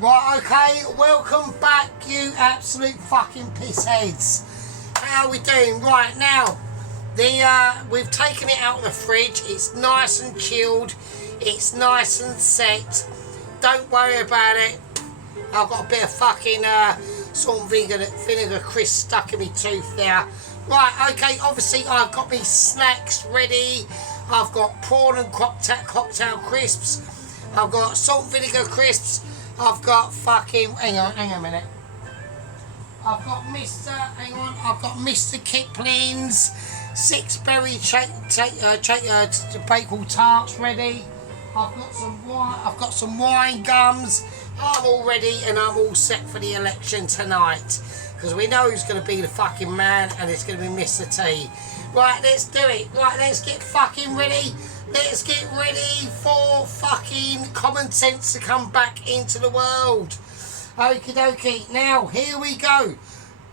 Right, okay, welcome back, you absolute fucking pissheads. How are we doing? Right, now, we've taken it out of the fridge. It's nice and chilled. It's nice and set. Don't worry about it. I've got a bit of fucking salt and vinegar crisp stuck in my tooth there. Right, okay, obviously I've got my snacks ready. I've got prawn and cocktail crisps. I've got salt and vinegar crisps. I've got fucking, hang on a minute. I've got Mr. Kipling's 6 berry bagel tarts ready. I've got some wine gums. I'm all ready and I'm all set for the election tonight. Because we know who's going to be the fucking man, and it's going to be Mr. T. Right, let's do it. Right, let's get fucking ready. Let's get ready for fucking common sense to come back into the world. Okie dokie. Now, here we go.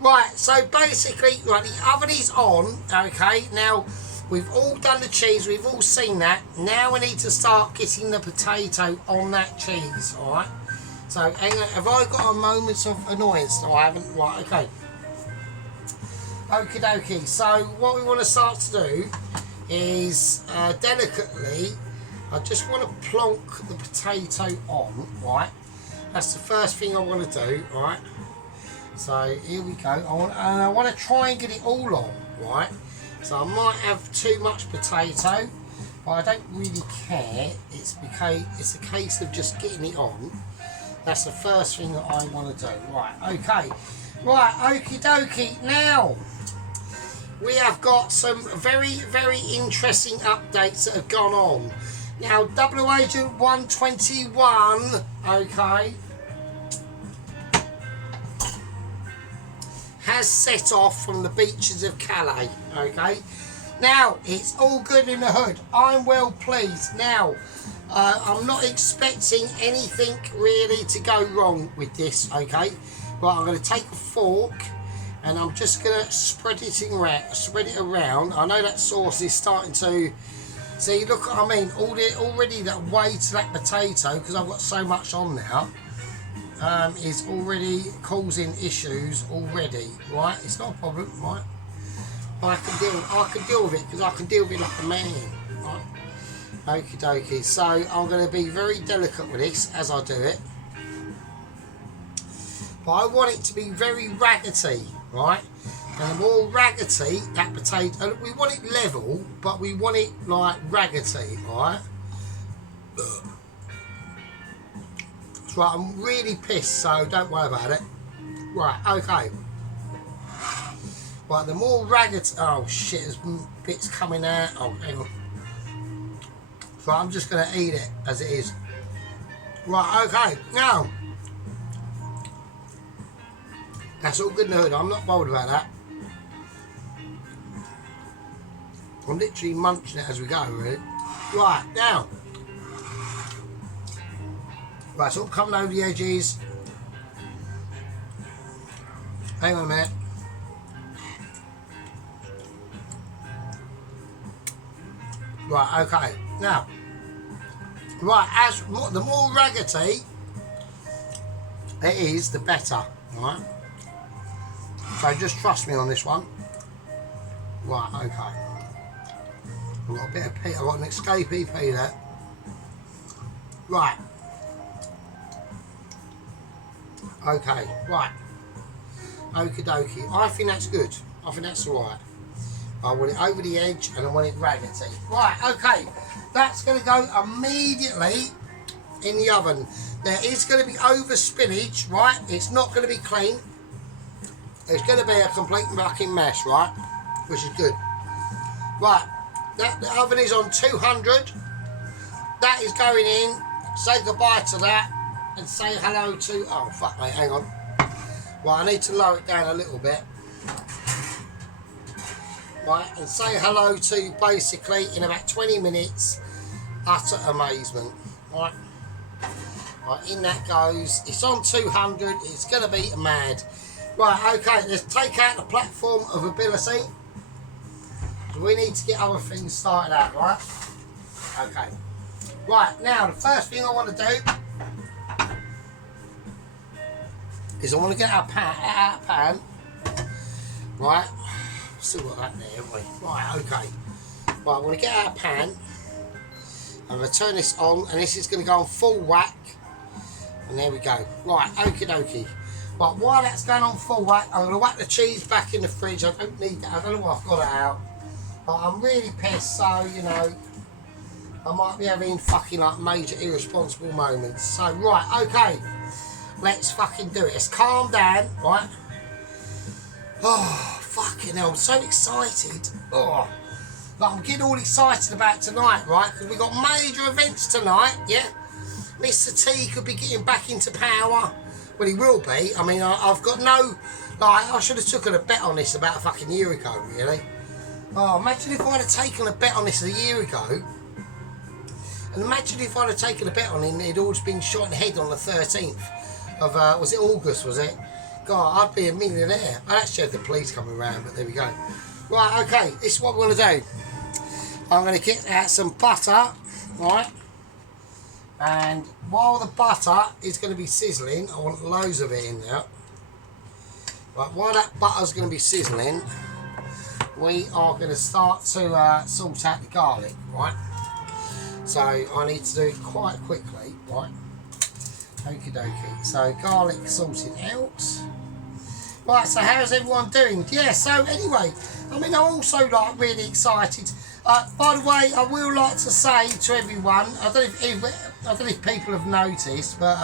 Right, so basically, right, the oven is on. Okay, now, we've all done the cheese. We've all seen that. Now we need to start getting the potato on that cheese, alright? So, hang on, have I got a moment of annoyance? No, I haven't. Right, okay. Okie dokie. So, what we want to start to do is, delicately, I just want to plonk the potato on, right? That's the first thing I want to do, right? So, here we go. I want to try and get it all on, right? So, I might have too much potato, but I don't really care. It's a case of just getting it on. That's the first thing that I want to do. Right, okay. Right, okie dokie. Now, we have got some very, very interesting updates that have gone on. Now, Double Agent 121, okay, has set off from the beaches of Calais, okay. Now, it's all good in the hood. I'm well pleased. Now, I'm not expecting anything really to go wrong with this, okay? Right, I'm going to take a fork and I'm just going to spread it around. I know that sauce is starting to... See, look what I mean? Already that weight of that potato, because I've got so much on now, is already causing issues already, right? It's not a problem, right? I can deal with it, because I can deal with it like a man, right? Okie dokie. So I'm going to be very delicate with this as I do it. But I want it to be very raggedy, right? And the more raggedy that potato, we want it level, but we want it like raggedy, right? That's right, I'm really pissed, so don't worry about it. Right, okay. Right, the more ragged, oh shit, there's bits coming out. Oh, hang on. So I'm just going to eat it as it is. Right, okay, now, that's all good in the hood. I'm not bothered about that. I'm literally munching it as we go, really. Right, now. Right, it's all coming over the edges. Hang on a minute. Right, okay. Now, right, the more raggedy it is, the better, right? So just trust me on this one. Right, okay. I've got a bit of pea, I've got an escapee pea there. Right. Okay, right. Okie dokie. I think that's good. I think that's alright. I want it over the edge and I want it raggedy. Right, okay. That's going to go immediately in the oven. There is going to be over spinach, right? It's not going to be clean. It's going to be a complete fucking mess, right? Which is good. Right, the oven is on 200. That is going in. Say goodbye to that and say hello to... Oh, fuck, mate, hang on. Right, I need to lower it down a little bit. Right, and say hello to, basically, in about 20 minutes, utter amazement. Right, right, in that goes. It's on 200. It's going to be mad. Right, okay, let's take out the platform of ability. We need to get other things started out, right? Okay. Right, now, the first thing I want to do is I want to get our pan, right? Still got that there, haven't we? Right, okay. Right, I want to get our pan. I'm going to turn this on, and this is going to go on full whack. And there we go. Right, okie dokie. Right, while that's going on full whack, I'm going to whack the cheese back in the fridge. I don't need that. I don't know why I've got it out. But I'm really pissed, so, you know, I might be having fucking, like, major irresponsible moments. So, right, okay. Let's fucking do it. Let's calm down, right? Oh, fucking hell. I'm so excited. Oh. Like, I'm getting all excited about tonight, right? Because we've got major events tonight, yeah? Mr. T could be getting back into power. Well, he will be. I mean, I've got no... Like, I should have taken a bet on this about a fucking year ago, really. Oh, imagine if I'd have taken a bet on this a year ago. And imagine if I'd have taken a bet on him, he'd always been shot in the head on the 13th of, was it August, was it? God, I'd be a millionaire. I'd actually have the police coming around, but there we go. Right, okay, this is what we're going to do. I'm going to get out some butter, right? And while the butter is going to be sizzling, I want loads of it in there. Right, while that butter's going to be sizzling, we are going to start to salt out the garlic, right? So I need to do it quite quickly, right? Okie dokie. So garlic salted out. Right, so how's everyone doing? Yeah, so anyway, I mean, I'm also like really excited. By the way, I will like to say to everyone, I don't know if people have noticed, but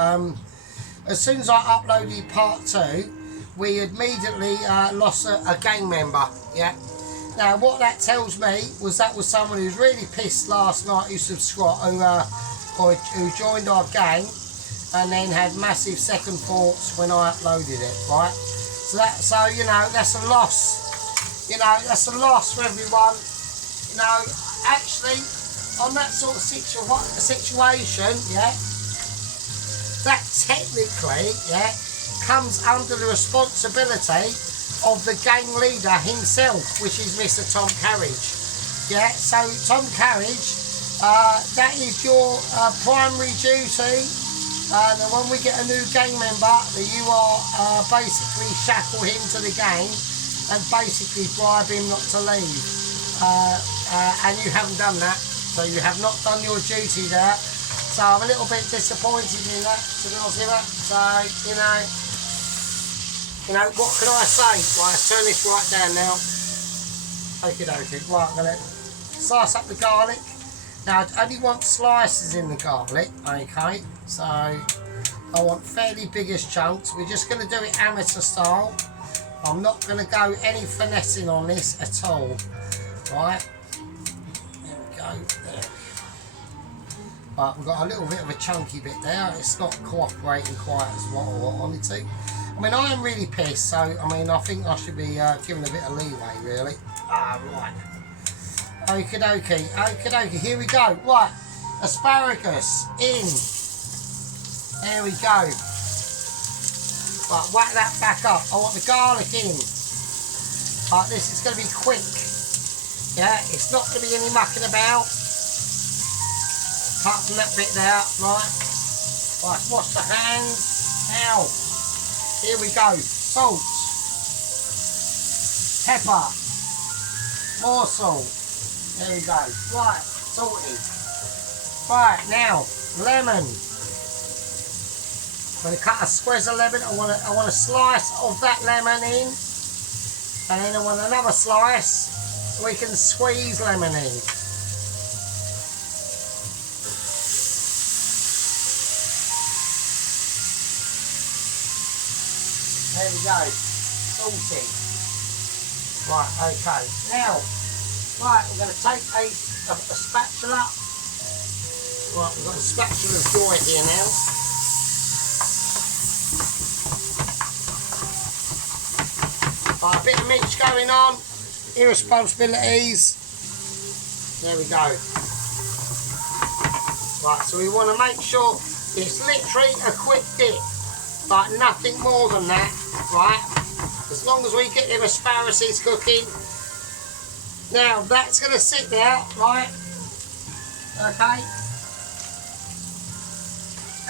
as soon as I uploaded part 2, we immediately lost a gang member, yeah? Now, what that tells me was that was someone who was really pissed last night who subscribed, who joined our gang and then had massive second thoughts when I uploaded it, right? So you know, that's a loss. You know, that's a loss for everyone. You know, actually, on that sort of situation, yeah, that technically, yeah, comes under the responsibility of the gang leader himself, which is Mr. Tom Carriage. Yeah, so Tom Carriage, that is your primary duty. And when we get a new gang member, that you are basically shackle him to the gang and basically bribe him not to leave. And you haven't done that, so you have not done your duty there. So I'm a little bit disappointed in that, to be honest with you. So, you know, what can I say? Right, let's turn this right down now. Okie dokie. Right, I'm going to slice up the garlic. Now, I only want slices in the garlic, okay? So, I want fairly biggish chunks. We're just going to do it amateur style. I'm not going to go any finessing on this at all. Right? There we go. There. Right, we've got a little bit of a chunky bit there. It's not cooperating quite as well as I wanted to. I mean, I am really pissed, so, I mean, I think I should be given a bit of leeway, really. Right. Okie dokie, okie dokie, here we go. Right, asparagus in. There we go. Right, whack that back up. I want the garlic in. Right, this is going to be quick. Yeah, it's not going to be any mucking about. Apart from that bit there, right. Right, wash the hands. Now, here we go. Salt. Pepper. More salt. There we go. Right, salted. Right, now, lemon. I'm going to cut a squares of lemon. I want a slice of that lemon in. And then I want another slice so we can squeeze lemon in. There we go. Salted. Right, okay. Now, right, we're going to take a spatula. Right, we've got a spatula of joy here now. Right, a bit of mince going on. Irresponsibilities. There we go. Right, so we want to make sure it's literally a quick dip. Like nothing more than that, right? As long as we get them asparagus cooking. Now, that's going to sit there, right? Okay.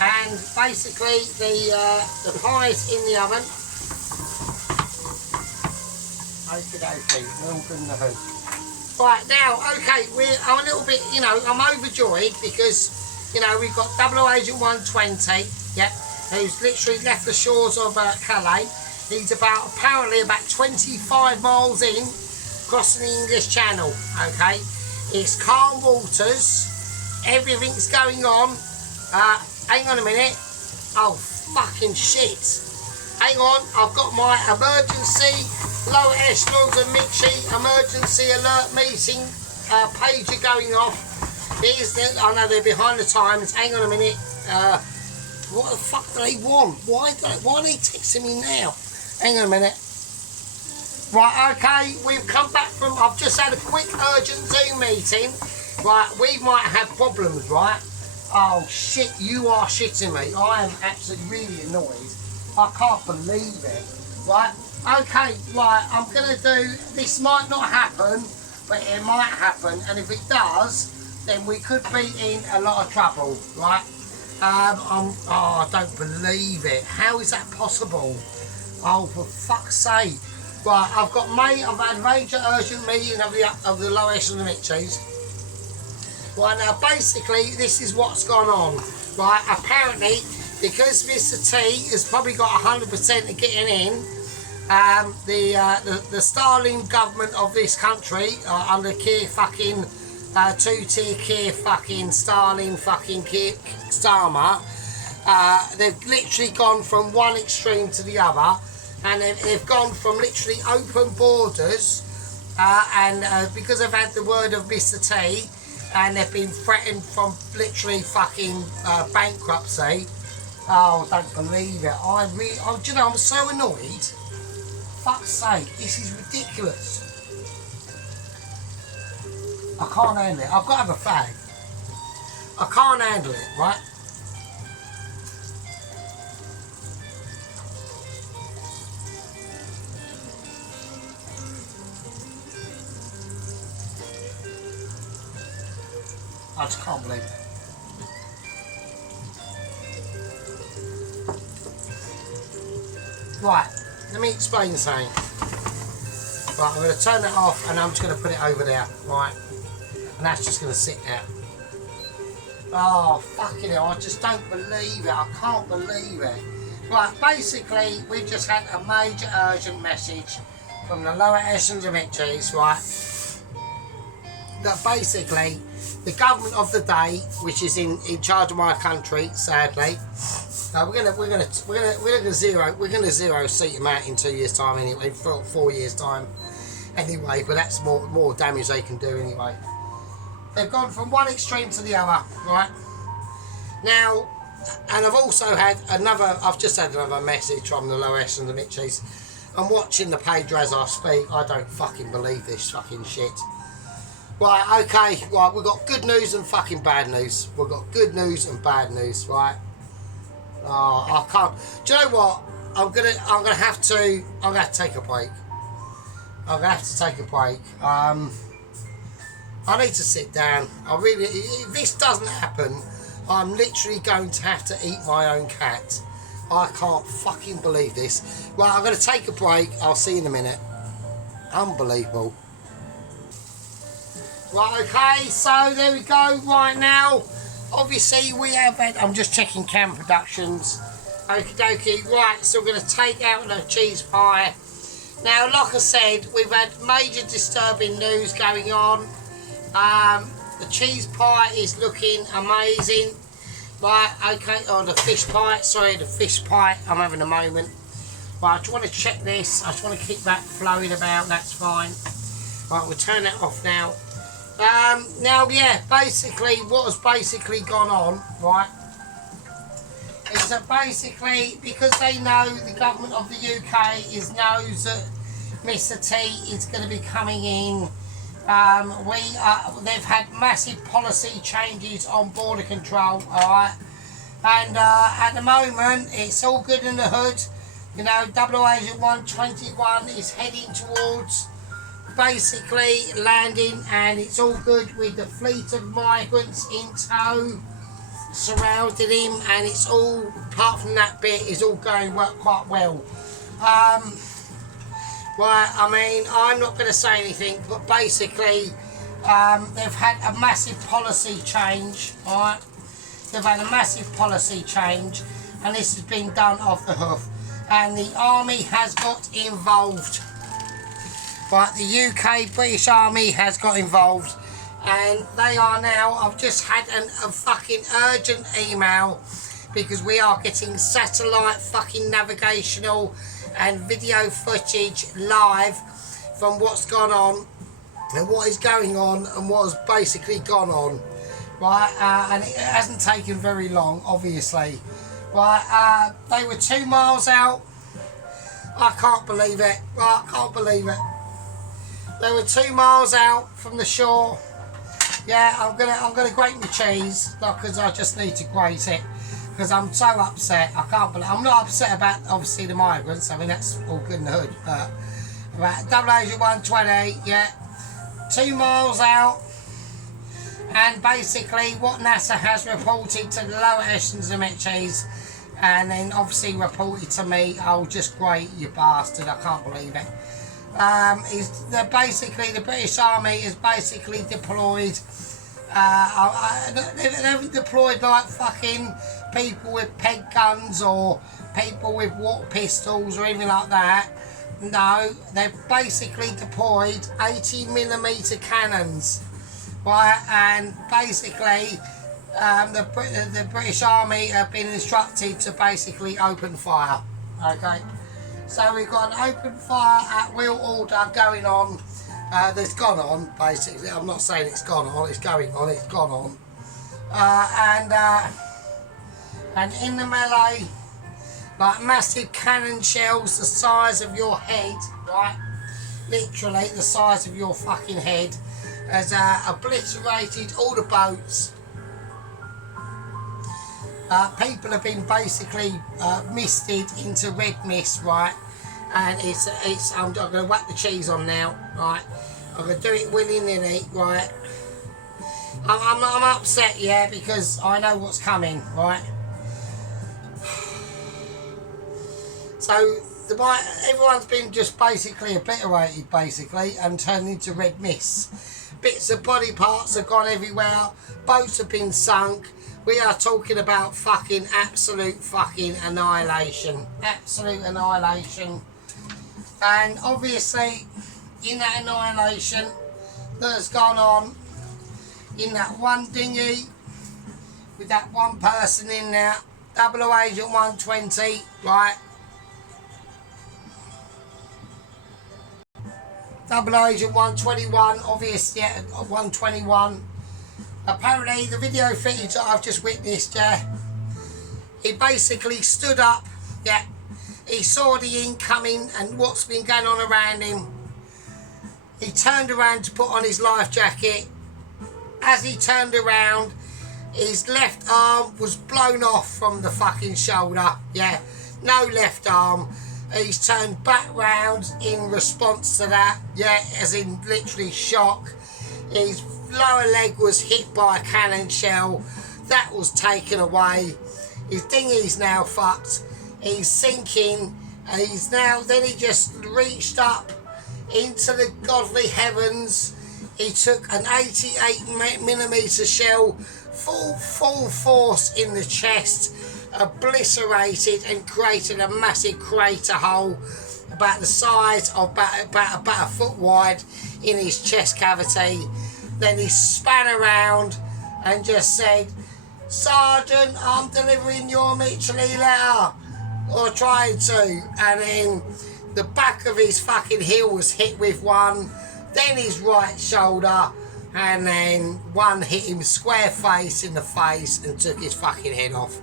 and basically the pie's in the oven. Okie dokie, all good in the hood. Right now, okay, I'm a little bit, you know, I'm overjoyed because, you know, we've got 00 Agent 120, yep, who's literally left the shores of Calais. He's apparently about 25 miles in, crossing the English Channel, okay. It's calm waters, everything's going on. Hang on a minute. Oh, fucking shit. Hang on, I've got my emergency lower echelons and mid-sheet emergency alert meeting pager going off. I know they're behind the times. Hang on a minute. What the fuck do they want? Why are they texting me now? Hang on a minute. Right, okay, we've come back from, I've just had a quick urgent Zoom meeting. Right, we might have problems, right? Oh shit, you are shitting me. I am absolutely really annoyed. I can't believe it. Right, okay, right, I'm gonna do, this might not happen, but it might happen, and if it does, then we could be in a lot of trouble, right? Oh, I don't believe it. How is that possible? Oh, for fuck's sake. Right, I've had a major urgent meeting of the low echelon of Mitchies. Right, now basically this is what's gone on. Right, apparently because Mr. T has probably got 100% of getting in, the Starling government of this country, under Keir fucking two-tier Keir fucking Starling fucking Keir Starmer, they've literally gone from one extreme to the other, and they've gone from literally open borders, and because they've had the word of Mr. T, and they've been threatened from literally fucking bankruptcy. Oh, I don't believe it. Do you know, I'm so annoyed. Fuck's sake, this is ridiculous. I can't handle it. I've got to have a fag. I can't handle it, right? I just can't believe it. Right, let me explain something. Right, I'm going to turn that off and I'm just going to put it over there, right? And that's just going to sit there. Oh, fucking hell, I just don't believe it. I can't believe it. Right, basically, we've just had a major urgent message from the lower echelons of Mitchies, right? That basically, the government of the day, which is in charge of my country, sadly, we're gonna zero seat them out in 2 years' time anyway, 4 years' time anyway. But that's more damage they can do anyway. They've gone from one extreme to the other, right? Now, and I've also had I've just had another message from the lower echelons of Mitchies. I'm watching the page as I speak. I don't fucking believe this fucking shit. Right, okay, right, we've got good news and fucking bad news. We've got good news and bad news, right? Oh, I can't. Do you know what? I'm gonna have to take a break. I'm gonna have to take a break. I need to sit down. If this doesn't happen, I'm literally going to have to eat my own cat. I can't fucking believe this. Right, I'm gonna take a break. I'll see you in a minute. Unbelievable. Right, okay, so there we go. Right now, obviously we have had, I'm just checking Cam Productions. Okie dokie. Right, so we're going to take out the cheese pie. Now, like I said, we've had major disturbing news going on. The cheese pie is looking amazing. Right, okay, the fish pie, sorry, the fish pie, I'm having a moment. Right, I just want to check this. I just want to keep that flowing about, that's fine. Right, we'll turn that off now. Now, yeah, basically, what has basically gone on, right, is that basically, because they know, the government of the UK knows that Mr. T is going to be coming in, they've had massive policy changes on border control, alright, and at the moment, it's all good in the hood. You know, 00 Agent 121 is heading towards basically landing, and it's all good with the fleet of migrants in tow. surrounding him, and it's all, apart from that bit, is all going quite well. Right, I mean, I'm not going to say anything, but basically, they've had a massive policy change, right? They've had a massive policy change, and this has been done off the hoof. And the army has got involved. Right, the UK, British Army has got involved. And they are now, I've just had a fucking urgent email, because we are getting satellite fucking navigational and video footage live from what's gone on and what is going on and what has basically gone on, right? And it hasn't taken very long, obviously, right? They were 2 miles out. I can't believe it, right? I can't believe it. They were 2 miles out from the shore. Yeah, I'm gonna grate my cheese, because I just need to grate it, because I'm so upset. I can't believe, I'm not upset about obviously the migrants. I mean, that's all good in the hood, but about double Agent 120, yeah, 2 miles out. And basically what NASA has reported to the lower echelons of MHEs, and then obviously reported to me, oh, just great, you bastard, I can't believe it. Basically the British Army is basically deployed. They haven't deployed like fucking people with peg guns or people with water pistols or anything like that. No, they've basically deployed 80mm cannons, right? And basically the British Army have been instructed to basically open fire. Okay, so we've got an open fire at will order going on. That's gone on, basically. I'm not saying it's gone on, it's going on, it's gone on. And in the melee, like massive cannon shells the size of your head, right? Literally the size of your fucking head, has obliterated all the boats. People have been basically misted into red mist, right? And I'm going to whack the cheese on now, right? I'm going to do it willy-nilly, right? I'm upset, yeah, because I know what's coming, right? So everyone's been just basically obliterated, basically, and turned into red mist. Bits of body parts have gone everywhere. Boats have been sunk. We are talking about fucking absolute fucking annihilation. Absolute annihilation. And obviously, in that annihilation that has gone on, in that one dinghy, with that one person in there, Double Agent 120, right? Double Agent 121, obviously, 121. Apparently, the video footage that I've just witnessed, yeah, he basically stood up, yeah, he saw the incoming and what's been going on around him. He turned around to put on his life jacket. As he turned around, his left arm was blown off from the fucking shoulder, yeah, no left arm. He's turned back round in response to that, yeah, as in literally shock. His lower leg was hit by a cannon shell. That was taken away. His dinghy's now fucked. He's sinking. Then he just reached up into the godly heavens. He took an 88mm shell, full force in the chest, obliterated and created a massive crater hole about the size of about a foot wide in his chest cavity. Then he span around and just said, "Sergeant, I'm delivering your obituary letter," or trying to. And then the back of his fucking heel was hit with one, then his right shoulder, and then one hit him square face in the face and took his fucking head off.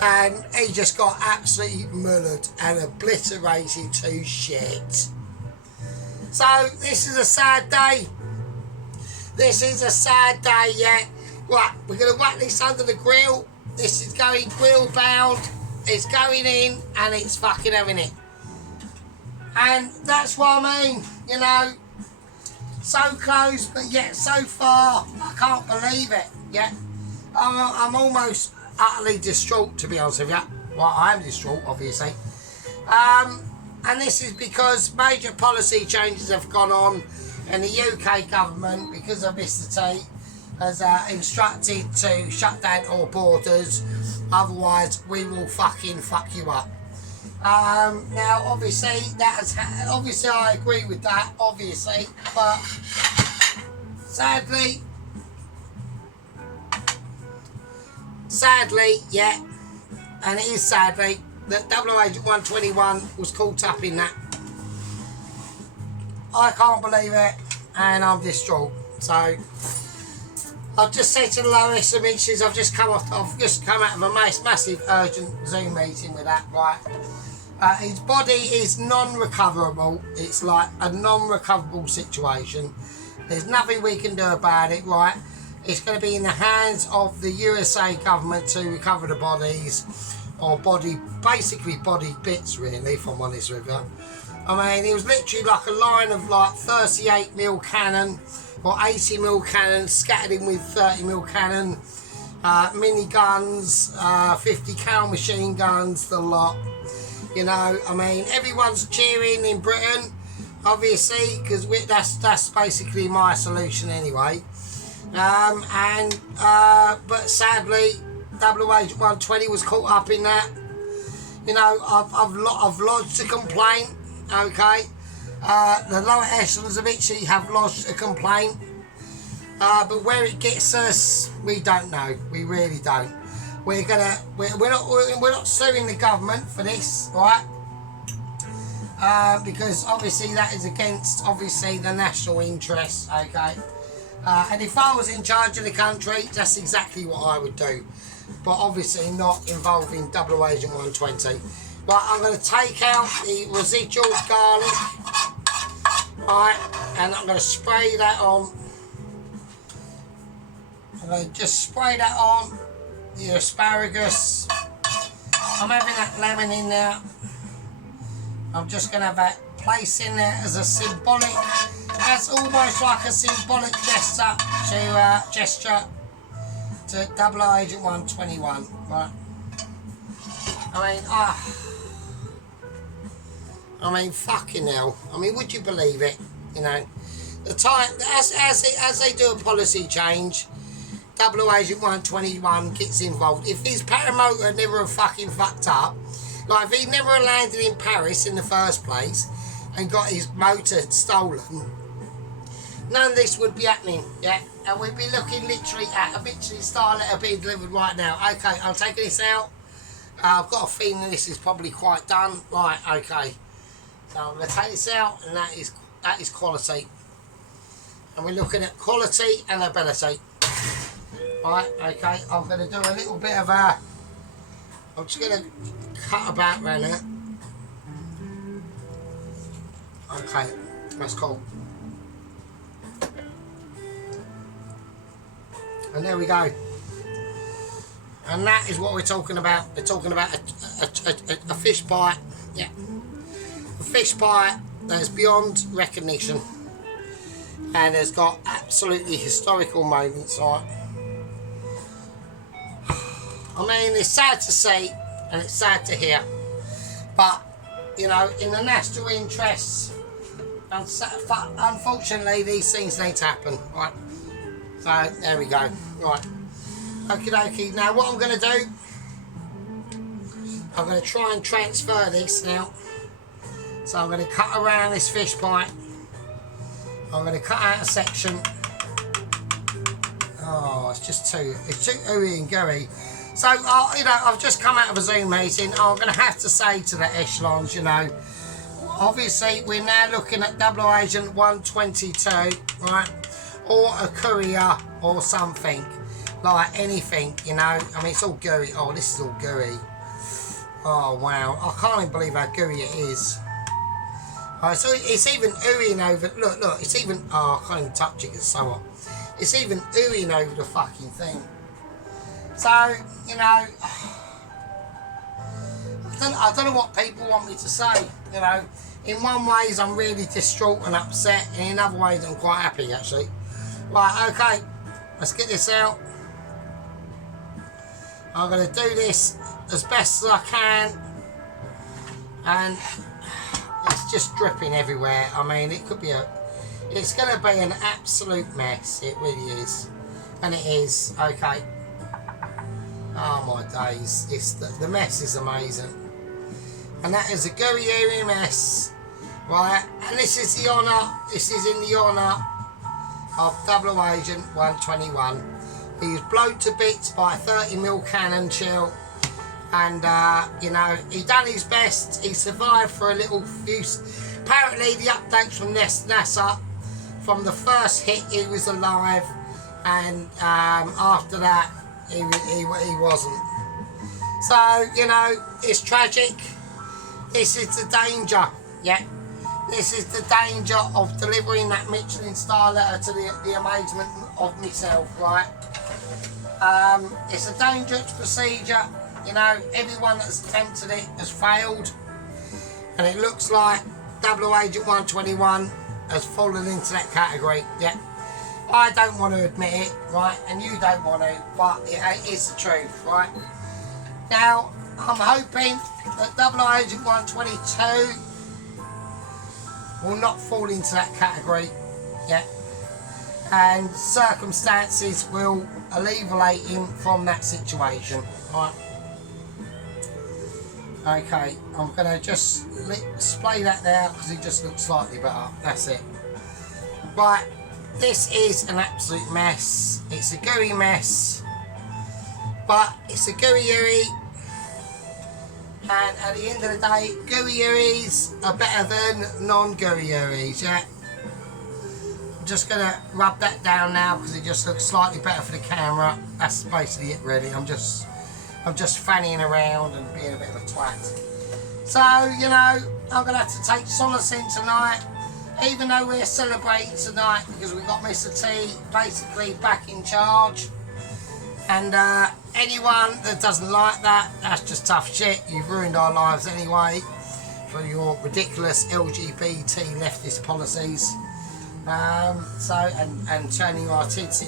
And he just got absolutely mullered and obliterated to shit. So this is a sad day. This is a sad day, yeah. Right, we're going to whack this under the grill. This is going grill bound. It's going in and it's fucking having it. And that's what I mean, you know. So close, but yet so far. I can't believe it, yeah. I'm almost utterly distraught, to be honest with you. Well, I am distraught, obviously. And this is because major policy changes have gone on, and the UK government, because of Mr T, has instructed to shut down all borders, otherwise we will fucking fuck you up. Now, obviously, obviously I agree with that, obviously, but sadly, yeah, and it is sadly, that Double Agent 121 was caught up in that. I can't believe it, and I'm distraught. So I've just said to Lois and Mitches, I've just come out of a massive urgent Zoom meeting with that, right? His body is non-recoverable. It's like a non-recoverable situation. There's nothing we can do about it, right? It's going to be in the hands of the USA government to recover the bodies, or basically body bits, really, if I'm honest with you. I mean, it was literally like a line of like 38mm cannon or 80mm cannon scattered in with 30mm cannon, mini guns, 50 cal machine guns, the lot. You know, I mean, everyone's cheering in Britain, obviously, because that's basically my solution anyway. But sadly, Double Agent 120 was caught up in that. You know, I've lodged a complaint. Okay, the lower echelons of Italy have lodged a complaint, but where it gets us, we don't know. We really don't. We're not suing the government for this, right? Because obviously that is against the national interest. Okay, and if I was in charge of the country, that's exactly what I would do. But obviously not involving Double Agent 120. Right, I'm going to take out the residual garlic, right, and I'm going to spray that on. I'm going to just spray that on the asparagus. I'm having that lemon in there. I'm just going to have that place in there as a symbolic, that's almost like a symbolic gesture to Double Agent 121, right. I mean, fucking hell. I mean, would you believe it? You know, the time as they do a policy change, Double Agent 121 gets involved. If his paramotor never fucking fucked up, like if he never landed in Paris in the first place and got his motor stolen, none of this would be happening. Yeah, and we'd be looking literally at a style letter being delivered right now. Okay, I'm taking this out. I've got a feeling this is probably quite done. Right, okay. So I'm going to take this out, and that is quality. And we're looking at quality and ability. Right, okay. I'm going to do a little bit of a... I'm just going to cut about around it. Okay, that's cool. And there we go. And that is what we're talking about. We're talking about a fish bite. Yeah. A fish bite that's beyond recognition. And has got absolutely historical moments, right? I mean, it's sad to see and it's sad to hear. But, you know, in the national interests, unfortunately, these things need to happen, right? So, there we go. Right. Okie dokie. Now what I'm going to do, I'm going to try and transfer this now. So I'm going to cut around this fish bite. I'm going to cut out a section. Oh, it's too ooey and gooey. So, you know, I've just come out of a Zoom meeting. I'm going to have to say to the echelons, you know, obviously we're now looking at Double Agent 122, right? Or a courier or something. Like anything, you know. I mean, it's all gooey. Oh, this is all gooey. Oh, wow. I can't even believe how gooey it is. Right, so it's even oohing over... Look, it's even... Oh, I can't even touch it. It's so hot. It's even oohing over the fucking thing. So, you know... I don't know what people want me to say, you know. In one ways, I'm really distraught and upset. And in other ways, I'm quite happy, actually. Right, okay. Let's get this out. I'm going to do this as best as I can, and it's just dripping everywhere. I mean, it could be it's going to be an absolute mess. It really is, and it is. Okay. Oh my days! The mess is amazing, and that is a gooey mess, right? And this is the honour. This is in the honour of Double Agent 121. He was blown to bits by a 30mm cannon shell, and you know, he done his best. He survived for a little few. Apparently, the updates from NASA, from the first hit, he was alive, and after that, he wasn't. So, you know, it's tragic. This is the danger. Yeah. This is the danger of delivering that Michelin star letter to the amazement of myself, right? It's a dangerous procedure. You know, everyone that's attempted it has failed, and it looks like Double Agent 121 has fallen into that category. Yeah, I don't want to admit it, right, and you don't want to, but it is the truth, right? Now, I'm hoping that Double Agent 122 will not fall into that category. Yeah, and circumstances will alleviate him from that situation, right? Okay, I'm going to just display that there because it just looks slightly better. That's it. Right, this is an absolute mess. It's a gooey mess, but it's a gooey. And at the end of the day, gooey are better than non-gooey, yeah? I'm just going to rub that down now because it just looks slightly better for the camera. That's basically it, really. I'm just fannying around and being a bit of a twat. So, you know, I'm going to have to take solace in tonight, even though we're celebrating tonight because we've got Mr. T basically back in charge. And anyone that doesn't like that, that's just tough shit. You've ruined our lives anyway for your ridiculous LGBT leftist policies. And turning our kids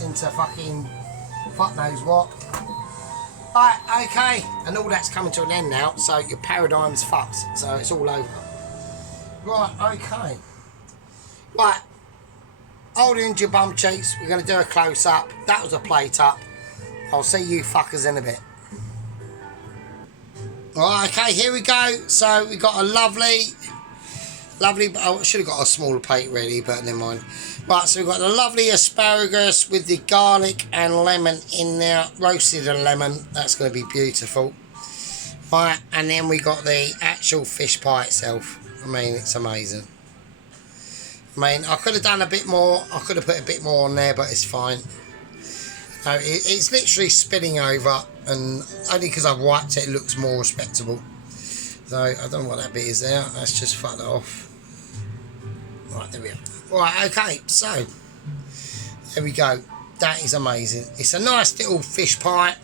into fucking fuck knows what. Right, okay, and all that's coming to an end now, so your paradigm's fucked, so it's all over. Right, okay. Right, holding your bum cheeks, we're going to do a close-up. That was a plate-up. I'll see you fuckers in a bit. Right, okay, here we go. So we got a lovely, oh, I should have got a smaller plate really, but never mind. Right, so we've got the lovely asparagus with the garlic and lemon in there, roasted and lemon. That's going to be beautiful. Right, and then we got the actual fish pie itself. I mean, it's amazing. I mean, I could have done a bit more. I could have put a bit more on there, but it's fine. No, it's literally spilling over, and only because I've wiped it, it looks more respectable. So I don't know what that bit is there. Let's just fuck that off. Right, there we are. Right, okay, so there we go. That is amazing. It's a nice little fish pie.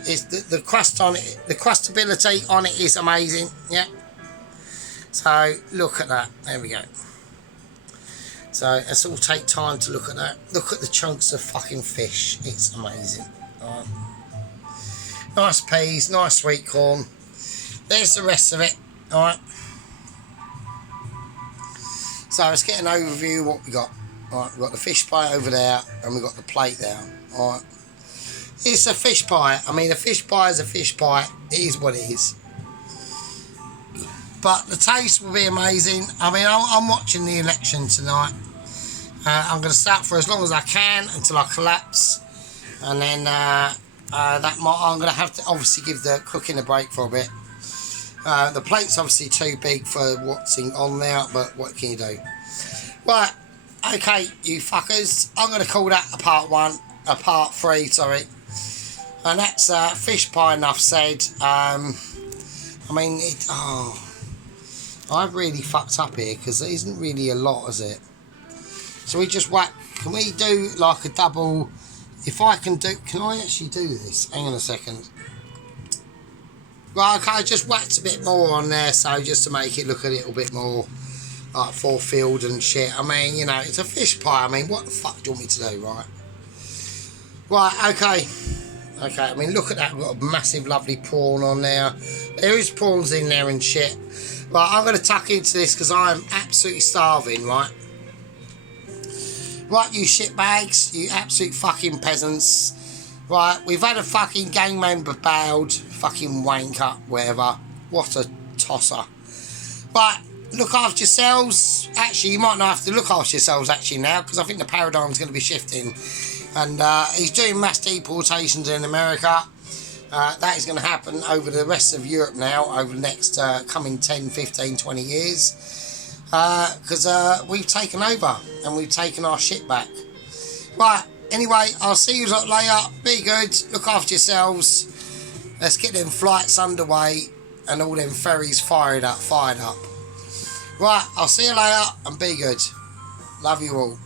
It's the crust on it, the crustability on it is amazing. Yeah. So look at that. There we go. So let's all take time to look at that. Look at the chunks of fucking fish. It's amazing. Right. Nice peas, nice sweet corn. There's the rest of it. Alright. So let's get an overview of what we got. Alright, we've got the fish pie over there and we've got the plate there. Alright. It's a fish pie. I mean, a fish pie is a fish pie. It is what it is. But the taste will be amazing. I mean, I'm watching the election tonight. I'm going to start for as long as I can until I collapse. And then I'm going to have to obviously give the cooking a break for a bit. The plate's obviously too big for what's on there, but what can you do? Right, okay, you fuckers. I'm going to call that a part 3, sorry. And that's fish pie, enough said. I mean, I've really fucked up here because there isn't really a lot, is it? So we just whack. Can we do like a double? If I can I actually do this? Hang on a second. Right, okay, I just whacked a bit more on there, so just to make it look a little bit more like fulfilled and shit. I mean, you know, it's a fish pie. I mean, what the fuck do you want me to do, right? Right, okay. Okay, I mean, look at that. We've got a massive, lovely prawn on there. There is prawns in there and shit. Right, I'm going to tuck into this because I am absolutely starving, right? Right, you shitbags, you absolute fucking peasants. Right, we've had a fucking gang member bailed. Fucking wanker, whatever. What a tosser. Right, look after yourselves. Actually, you might not have to look after yourselves actually now, because I think the paradigm's going to be shifting. And he's doing mass deportations in America. That is going to happen over the rest of Europe now, over the next coming 10, 15, 20 years. Because we've taken over and we've taken our shit back. Right, anyway, I'll see you later. Be good, look after yourselves. Let's get them flights underway and all them ferries fired up. Right, I'll see you later and be good. Love you all.